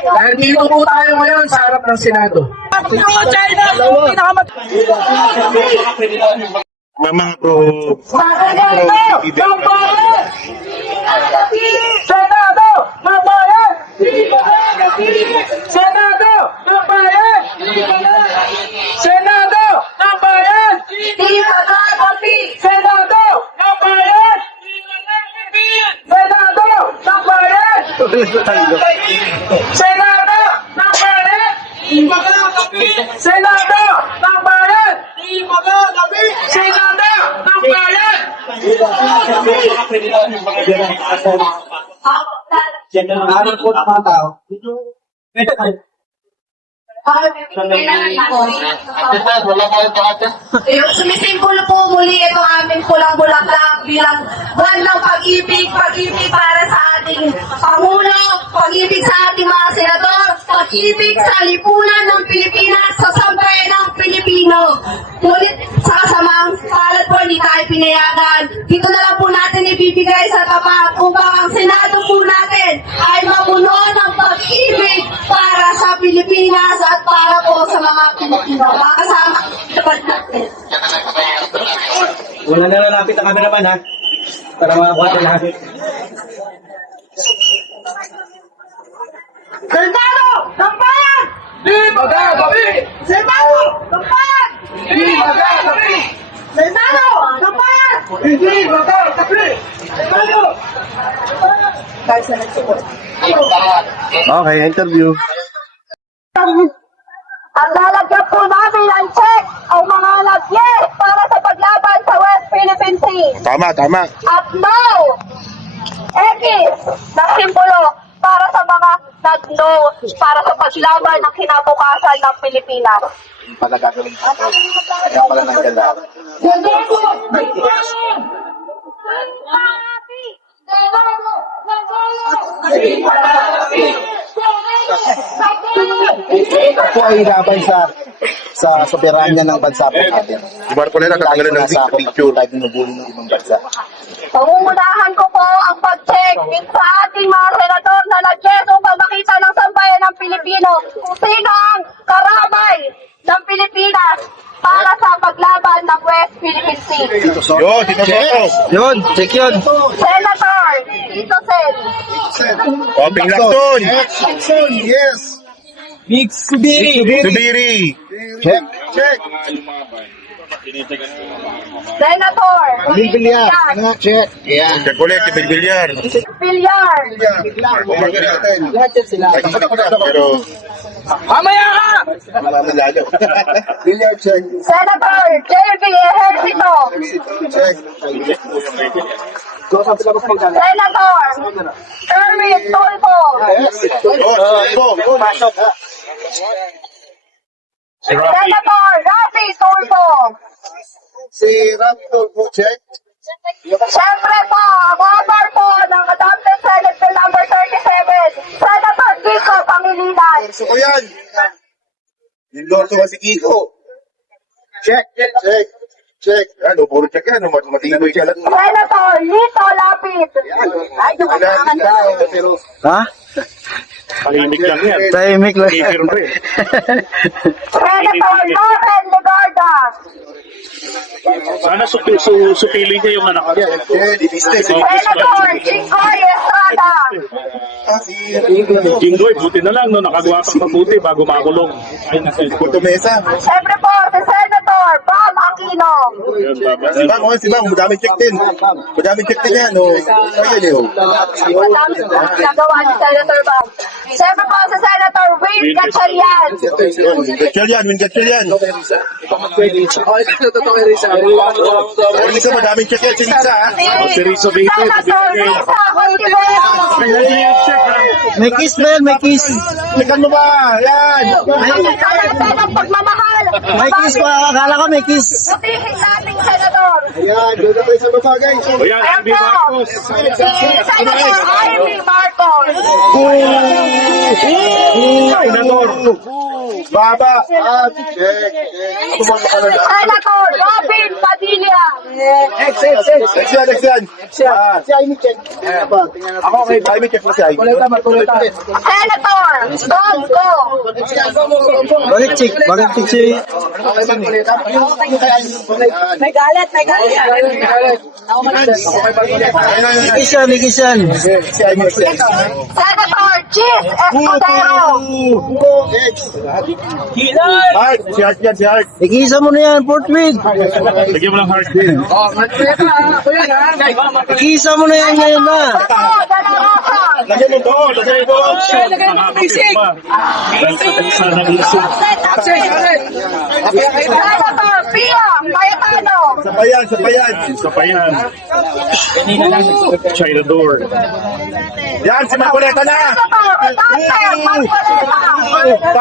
Nandito po tayo ngayon sa harap ng Senado. Mga pro Senado ng Bayan! Senado ng Bayan! Senado ng Bayan! Senado ng Bayan! Senado ng Bayan! Senado ng Bayan! Senado ng Bayan! Senado ng Bayan! Ano po ng mga tao? Sumisimbolo po muli itong aming pulang bulaklak bilang buwan ng pag-ibig para sa ating Pangulo, pag-ibig sa ating mga senador, pag-ibig sa lipunan ng Pilipinas, sa sambayan ng Pilipino. Ngunit sa kasamang palad po hindi tayo pinayagan. Dito na lang po natin ibibigay sa tapat upang ang Senado po natin ay mapuno ng pag-ibig para sa Pilipinas at para po sa mga Pilipino. Mga kasama, tapat natin. Wala na lalapit ang cameraman ha. Para makakuha na lahat. Senado ng Bayan! Di magagabi! Senado ng Bayan! Di magagabi! Senado ng Bayan! Hindi magagabi! Senado! Okay, interview. Ang lalagyan po namin ang check ay mga lagye para sa paglaban sa West Philippine Sea. Tama. At now, X na simbolo para sa mga nag-no, para sa paglaban ng kinabukasan ng Pilipinas. Pala gagawin ko. Kaya pala nagkala. Ako ay laban sa soberanya ng bansa po natin. Si Marco na nakatanggalan ng Nasa ako picture. tayo binubuli ng ibang bansa. Pangungunahan ko po ang pag-check sa ating mga senador na nag-yes upang makita ng sambayan ng Pilipino kung sino ang karamay ng Pilipinas para sa paglaban ng West Philippine Sea. Yun, Tito Soto. Yun, check yun. Senator Tito Sen. O, Pinglakson. Yes. Mix Subiri. Subiri. Check. Senator Bilbilyar. Ano nga, check. Yan. Check ulit, si Bilbilyar. Villar. Lahat yan sila. Pero, Mamaya ka! marami lalo. Billiard check. Senator JB Ejercito. Check. Senator Erwin Tulfo. Pasok. Senator Rafi Tulfo. Si Raptor po, check. Siyempre po, ang author po ng Adopted Senate Bill number 37, Senator Kiko Pangilinan. Gusto ko yan. Yung lorto si Kiko. Check. Ano, puro check yan. Matibay siya lang. Senator Lito Lapid. Ay, dumatangan na. Pero, Ha? Tahimik lang yan. Tahimik lang. Senator Loren Legarda. Sana supili niya yung anak niya. Senator Jinggoy Estrada. Jinggoy, buti na lang, no, nakagawa kang mabuti bago makulong. Punto mesa. Siyempre po, si Senator Bam Aquino. Si Bang, madaming check din. Madaming check din yan. Ayun yun. Madami po nagawa ni Senator Bam. Siyempre po, si Senator Win Gatchalian. Win Gatchalian. Hindi ka madaming check yan. Si Lisa, ha? Si Rizzo Vito. Senator Risa Contiveros. May kiss ba yan? May kiss. Checkan mo ba? Yan. Ang pagmamahal. May kiss pa. Akala ko may kiss. Putihin nating senador. ayan, doon na tayo sa baba, guys. O yan, Ayan Andy po. Marcos. Si Senator Ivy Marcos. Senador. Baba. Check. Tumakbo ka na dyan. Senator Robin Padilla. Next yan. Si Amy check. Ako kay Amy check na si Amy. Senator Bongo. Bakit check si... May galit. Kiss yan. Si Amy check. Senator Chief Escudero. Heart. Si Heart yan, si Heart. Ikisa mo na yan, Fort Meade. Lagyan mo lang heart din. Ikisa mo na yan ngayon na. Lagyan mo doon. Nakakapit pa. Dahil sa tensa ng isip. Senator Pia Cayetano. Sa payan. Isa pa yan. China door. Yan, si Makuleta na. Senator Dante Magpaleta.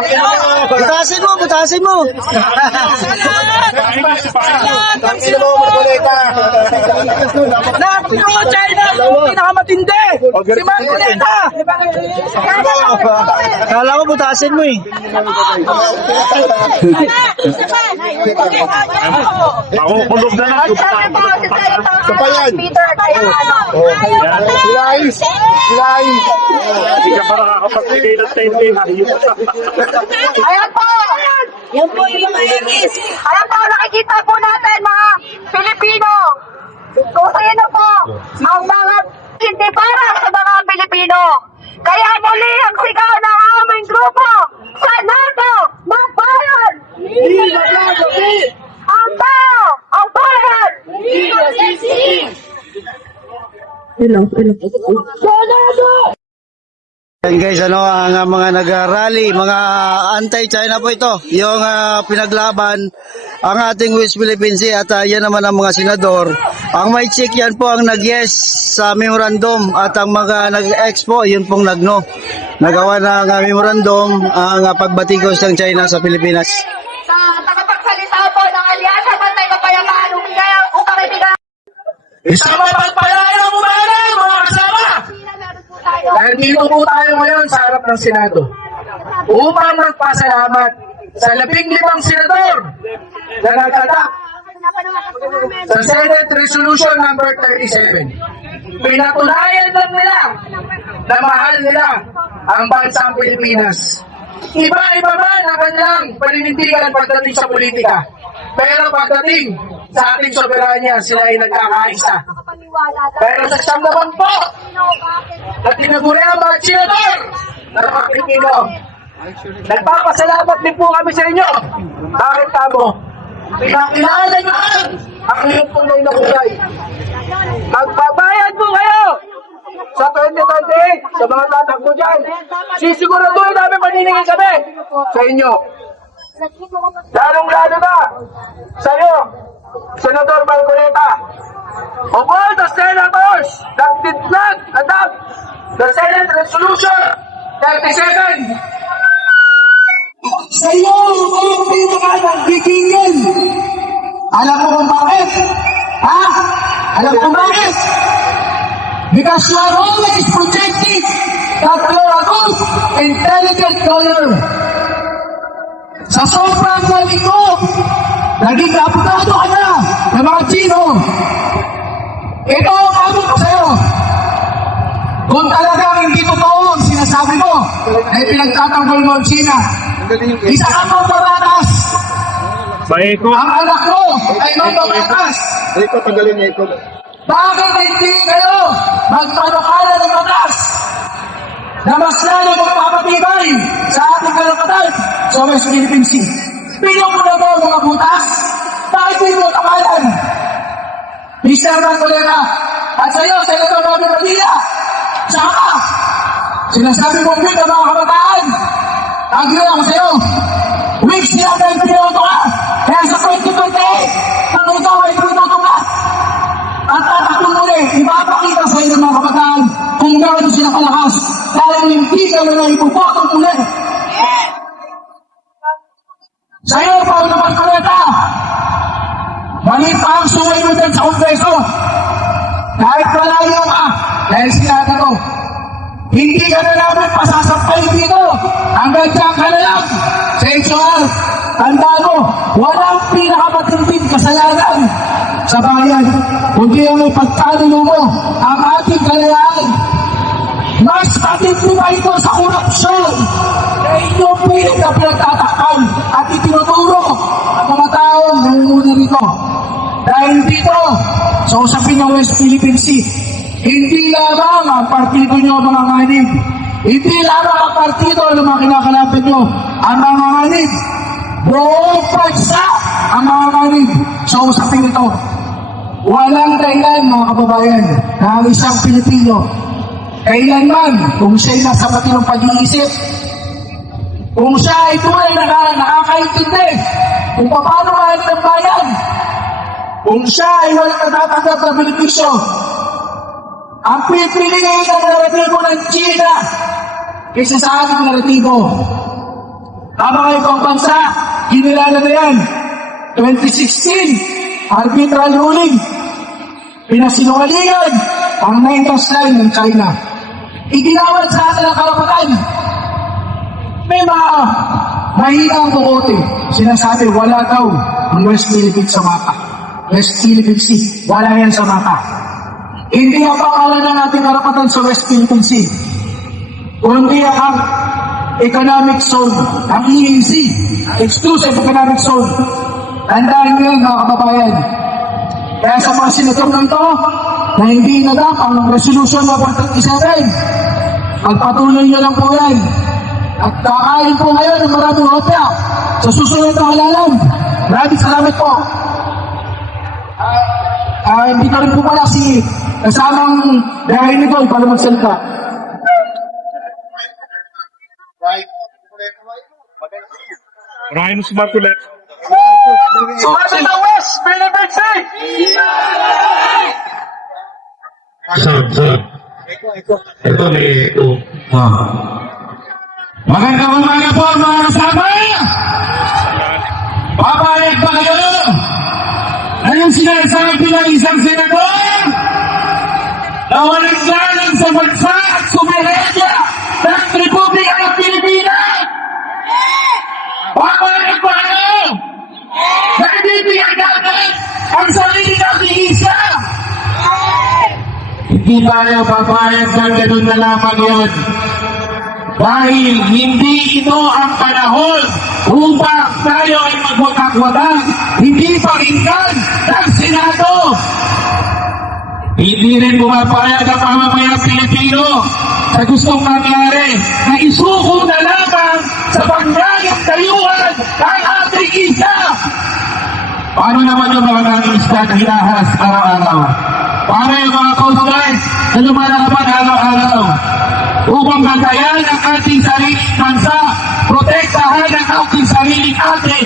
Butasin mo. Tangin mo, Makuleta. China! Pinakamatindi! Si Makuleta! Kala ko butasin mo eh. Ako, kulog na lang. Sa payan. Peter Cayetano. Yan. Hindi ka para kakapagbigay ng 10K. Ayan po! Yan po yung mga Yankees. Ayan po, nakikita po natin mga Pilipino. Kung sino po ang mga hindi para sa mga Pilipino. Kaya muli ang sigaw ng aming grupo sa NATO ng bayan. Ang tao, ang bayan. Yan guys, ang mga nag-rally, mga anti-China po ito. Yung pinaglaban ang ating West Philippine Sea at yan naman ang mga senador. Ang may check yan po ang nag-yes sa memorandum at ang mga nag-expo, yun pong nag-no. Nagawa ng memorandum ang pagbatikos ng China sa Pilipinas. Sa tagapagsalita po ng Alyansa Pantay Kapayapaan, ukaribigan. Isang mapagpalayang umanan, mga kasama! Dahil dito po tayo ngayon sa harap ng Senado upang magpasalamat sa 15 senador na nagtatak sa Senate Resolution number 37. Pinatunayan lang nila na mahal nila ang bansang Pilipinas. Iba-iba man ang kanilang paninindigan pagdating sa politika. Pero pagdating sa ating soberanya, sila ay nagkakaisa. Pero sa siyang naman po, na tinaguri ang mga senador na mga Pilipino, nagpapasalamat din po kami sa inyo. Bakit tamo? Pinakilala nyo ang inyong tunay na kulay. Magbabayad po kayo sa 2028 sa mga tatakbo dyan. Sisiguraduhin namin maniningin kami sa inyo. Lalong-lalo na sa iyo, Senador Marcoleta, of all the senators that did not adopt the Senate Resolution 37, sa iyo, ang pinaka-nagigingin. Alam mo kung bakit? Ha? Alam mo kung bakit? Because you are always projecting that you are a good, intelligent lawyer. Sa sobrang galing ko, naging kapitado ka na ng mga Chino. Ito ang amon ko sa'yo. Kung talagang hindi totoo ang sinasabi mo, ay pinagtatanggol mo ang China. Isa ka pang babatas. Maiko. Ang anak mo ay mambabatas. Bakit hindi kayo magpanukala ng batas na mas lalo magpapatibay sa ating kalapatan sa West Philippine Sea? Pinong mo na ba ang mga butas? Bakit hindi mo takalan? Mr. Marcoleta, at sa iyo, Senator Robin Padilla, saka sinasabi mo din ang mga kabataan, agree ako sa iyo, weeks nila dahil pinuto ka, kaya sa 2028, kung ikaw ay pinuto ka, at tatakong muli, ipapakita sa iyo ng mga kabataan kung gano'n sila kalakas, dahil hindi ka na ipupotong muli. Sa iyo, Paulo Marcoleta, mali pa ang suway mo din sa Kongreso. Kahit malayo ka, dahil sinaga ko, hindi ka na namin pasasampay dito. Hanggang dyan ka na lang sa walang pinakamatinding kasalanan sa bayan, kundi ang ipagkalilo mo ang ating kalayaan. Mas matindi pa ito sa korupsyon na inyong pilit na pinagtatakpan at itinuturo ang mga taong nangunguna rito. Dahil dito, sa usapin ng West Philippine Sea, hindi lamang ang partido nyo mga nganib, hindi lamang ang partido ng mga kinakalapit nyo ang mga nganib, buong bansa ang mga nganib sa usapin ito. Walang dahilan mga kababayan na ang isang Pilipino kailanman kung siya'y nasa matinong pag-iisip, kung siya ay tunay na nakakaintindi kung paano mahal ng bayan, kung siya ay walang natatanggap na benepisyo, ang pipiliin ng naratibo ng China kaysa sa ating naratibo. Ang mga ibang bansa, kinilala na yan. 2016, arbitral ruling, pinasinungalingan ang 9 line ng China. Iginawal sa atin ang karapatan. May mga mahinang bukote. Sinasabi, wala daw ang West Philippine sa mapa. West Philippine Sea, wala yan sa mapa. Hindi ang pangalan ng ating karapatan sa West Philippine Sea, kundi ang economic zone, ang EEZ, exclusive economic zone. Tandaan nyo mga kababayan. Kaya sa mga senador ng ito, na hindi nadap ang resolution no. 37, pagpatuloy nyo lang po yan. At kakain po ngayon ng maraming hopya sa susunod na halalan. Maraming salamat po. Hindi ka rin po pala si kasamang dahil nito, ipala magsalita. Ryan Smartulet. Sumasin na West Philippine Sea! Ito may ito. Magandang umaga po mga kasama! Papayag ba kayo? Na yung sinasabi ng isang senador na walang galang sa bansa at sumerenya ng Republika ng Pilipinas? Papayag ba kayo? Na hindi pinagagat ang sarili nating isa? Hindi tayo papayag na gano'n na lamang yun. Dahil hindi ito ang panahon upang tayo ay magwatak-watak, hindi pakinggan ng Senado. Hindi rin pumapayag ang mamamayang Pilipino sa gustong mangyari na isuko na lamang sa pangyayang dayuhan ng ating isla. Paano naman yung mga nanging isla na hinahas araw-araw? Paano yung mga coast guard na lumalaban araw-araw? Upang bantayan ang ating sariling bansa, protektahan ang ating sariling atin.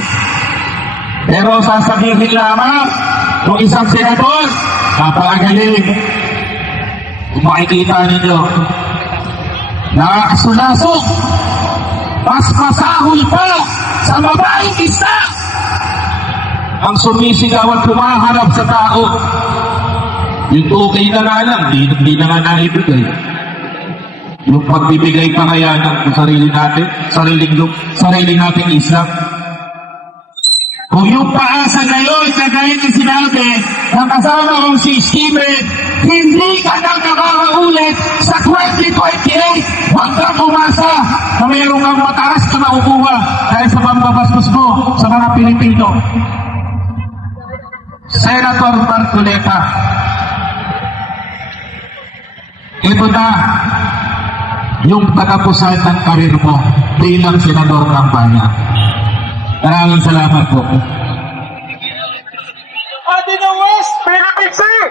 Pero sasabihin lamang ng isang senador, napakagaling. Kung makikita ninyo, nakakasunasok, mas masahol pa sa babaeng isa ang sumisigaw at pumaharap sa tao. Yung okay na nga lang, hindi na nga naibigay. Yung pagbibigay pa kaya ng sarili natin, sarili nating isla. Kung yung paasa ngayon, kagaya ng sinabi ng kasama kong si Steven, hindi ka nang nakakaulit sa 2028, huwag kang umasa na mayroong kang mataas na makukuha dahil sa pambabastos mo sa mga Pilipino. Senator Marcoleta, ito na yung katapusan ng karir mo bilang senador ng bayan. Maraming salamat po. Atin ng West Philippine Sea!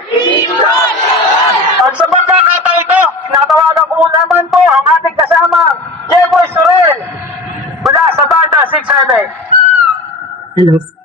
At sa pagkakataon ito, natawagan ko naman po ang ating kasama, Jeboy Sorel, mula sa Banda 67. Hello.